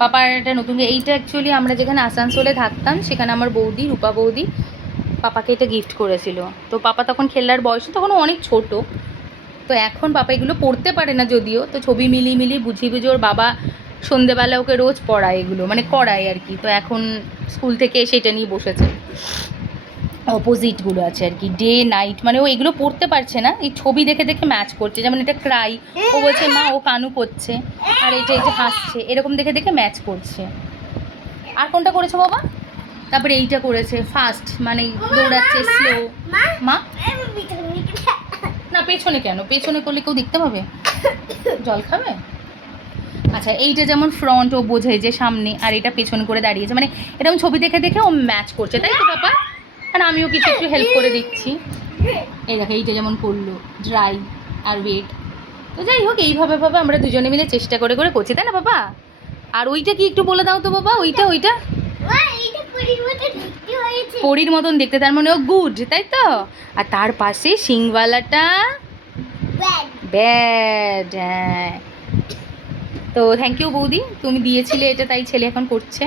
পাপার একটা নতুন, এইটা অ্যাকচুয়ালি আমরা যেখানে আসানসোলে থাকতাম সেখানে আমার বৌদি, রূপা বৌদি পাপাকে এটা গিফট করেছিল। তো পাপা তখন খেলার বয়স তখন অনেক ছোট, তো এখন পাপা এগুলো পড়তে পারে না যদিও, তো ছবি মিলিয়ে মিলিয়ে বুঝিয়ে বুঝিয়ে ওর বাবা সন্ধেবেলা ওকে রোজ পড়ায় এগুলো, মানে করায় আর কি। তো এখন স্কুল থেকে এসে এটা নিয়ে বসেছে। অপোজিটগুলো আছে আর কি, ডে নাইট, মানে ও এগুলো পড়তে পারছে না, এই ছবি দেখে দেখে ম্যাচ করছে। যেমন এটা ক্রাই, ও বলছে মা ও কানু করছে, আর এটা এই যে হাসছে, এরকম দেখে দেখে ম্যাচ করছে। আর কোনটা করেছো বাবা? তারপরে এইটা করেছে ফাস্ট, মানে দৌড়াচ্ছে স্লো। মা না, পেছনে কেন? পেছনে করলে কেউ দেখতে পাবে? জল খাবে? আচ্ছা, এইটা যেমন ফ্রন্ট ও বোঝে যে সামনে, আর এটা পেছন করে দাঁড়িয়েছে, মানে এরকম ছবি দেখে দেখে ও ম্যাচ করছে, তাই তো বাবা? আর আমিও কিছু একটু হেল্প করে দিচ্ছি। এই দেখো এইটা যেমন করলো ড্রাই আর ওয়েট। তো যাই হোক, এইভাবে ভাবে আমরা দুজনে মিলে চেষ্টা করে করে করছি, তাই না বাবা? আর ওইটা কি একটু বলে দাও তো বাবা, ওইটা ওইটা পরীর মতন দেখতে, তার মানে ও গুড, তাই তো? আর তার পাশে সিংওয়ালাটা ব্যাড। হ্যাঁ, তো থ্যাংক ইউ বৌদি, তুমি দিয়েছিলে এটা, তাই ছেলে এখন করছে।